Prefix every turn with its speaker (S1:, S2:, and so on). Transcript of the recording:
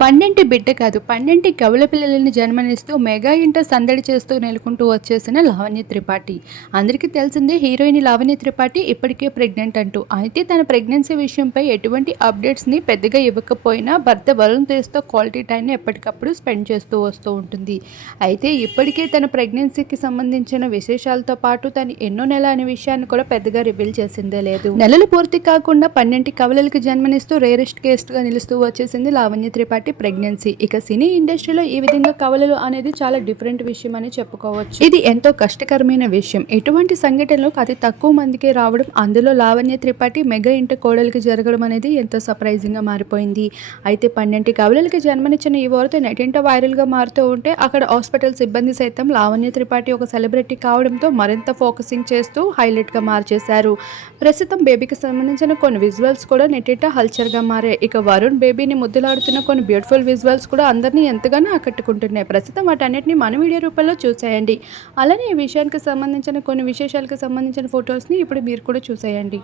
S1: పన్నెంటి బిడ్డ కాదు పన్నెంటి కవుల పిల్లలని జన్మనిస్తూ మెగా ఇంట సందడి చేస్తూ నెలకొంటూ వచ్చేసిన లావణ్య త్రిపాఠి. అందరికీ తెలిసిందే హీరోయిన్ లావణ్య త్రిపాఠి ఇప్పటికే ప్రెగ్నెంట్ అంటూ. అయితే తన ప్రెగ్నెన్సీ విషయంపై ఎటువంటి అప్డేట్స్ని పెద్దగా ఇవ్వకపోయినా భర్త వరుణ్ తేజ్తో క్వాలిటీ టైంని ఎప్పటికప్పుడు స్పెండ్ చేస్తూ వస్తూ ఉంటుంది. అయితే ఇప్పటికే తన ప్రెగ్నెన్సీకి సంబంధించిన విశేషాలతో పాటు తను ఎన్నో నెల అనే విషయాన్ని కూడా పెద్దగా రివీల్ చేసిందే లేదు. నెలలు పూర్తి కాకుండా పన్నెంటి కవలలకు జన్మనిస్తూ రేరెస్ట్ కేసుగా నిలుస్తూ వచ్చేసింది లావణ్య త్రిపాఠి. ప్రెగ్నెన్సీ ఇక సినీ ఇండస్ట్రీలో ఈ విధంగా కవలలు అనేది చాలా డిఫరెంట్ విషయం అని చెప్పుకోవచ్చు. ఇది ఎంతో కష్టకరమైన విషయం. ఎటువంటి సంఘటనలు అతి తక్కువ మందికి రావడం అందులో లావణ్య త్రిపాఠి మెగా ఇంటి కోడలికి జరగడం అనేది ఎంతో సర్ప్రైజింగ్గా మారిపోయింది. అయితే పన్నెంటి కవలలకి జన్మనిచ్చిన ఈ వార్త నెటింట వైరల్గా మారుతూ ఉంటే అక్కడ హాస్పిటల్ సిబ్బంది సైతం లావణ్య త్రిపాఠి ఒక సెలబ్రిటీ కావడంతో మరింత ఫోకసింగ్ చేస్తూ హైలైట్గా మార్చేశారు. ప్రస్తుతం బేబీకి సంబంధించిన కొన్ని విజువల్స్ కూడా నెటింట హల్చర్గా మారాయి. ఇక వరుణ్ బేబీని ముద్దులాడుతున్న కొన్ని బ్యూటిఫుల్ విజువల్స్ కూడా అందరినీ ఎంతగానో ఆకట్టుకుంటున్నాయి. ప్రస్తుతం వాటన్నిటిని మన వీడియో రూపంలో చూసేయండి. అలానే ఈ విషయానికి సంబంధించిన కొన్ని విశేషాలకు సంబంధించిన ఫొటోస్ని ఇప్పుడు మీరు కూడా చూసేయండి.